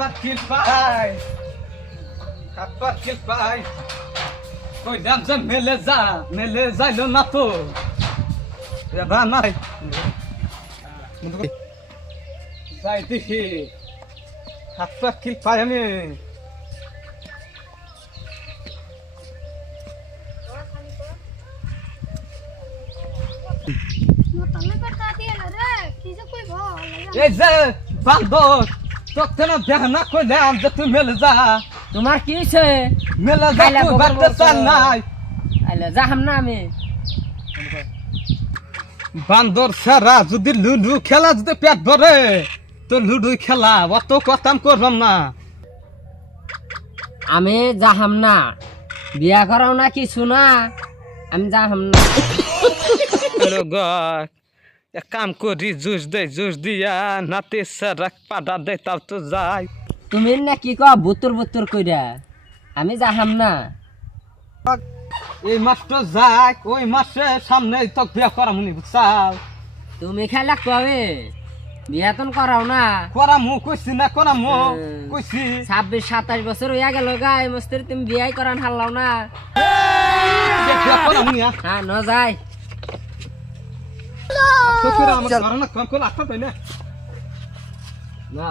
পাকিল পাই হাত পাকিল পাই কই দাম যে মেলে যাইলো না তো রেবা নাই যাই দেখি হাত পাকিল পাই আমি এই যে বান্দর তোকে না দেখ না কইলাম যে তুই মেলে যা তোমার কি হইছে মেলে যা তুই বাড়তে চান নাই আইলে যাহাম না আমি বান্দর সারা যদি লুডু খেলা যদি পেট ভরে তো লুডু খেলা অত কথাম করবাম না আমি যাহাম না বিয়া করাও না কিছু না আমি যাহাম না এক কাম করি জুস দিয়া নাতে সারাক পাডা দে তাও তো যাই তুমি না কি ক বুতুর বুতুর কইরা আমি যাহাম না এই মাসটা যাক ওই মাসে সামনে তো বিয়া করা মুনি বুঝছাও তুমি খাইলা কবে বিয়া তো করাও না করা মু কইছি না করা মু কইছি 26-27 বছর হইয়া গেল গাই মস্তির তুমি বিয়াই করান হারলাও না বিয়া করা মুনি হ্যাঁ ন যাই তো করে আমার ধারণা কম করে আসতে পাই না না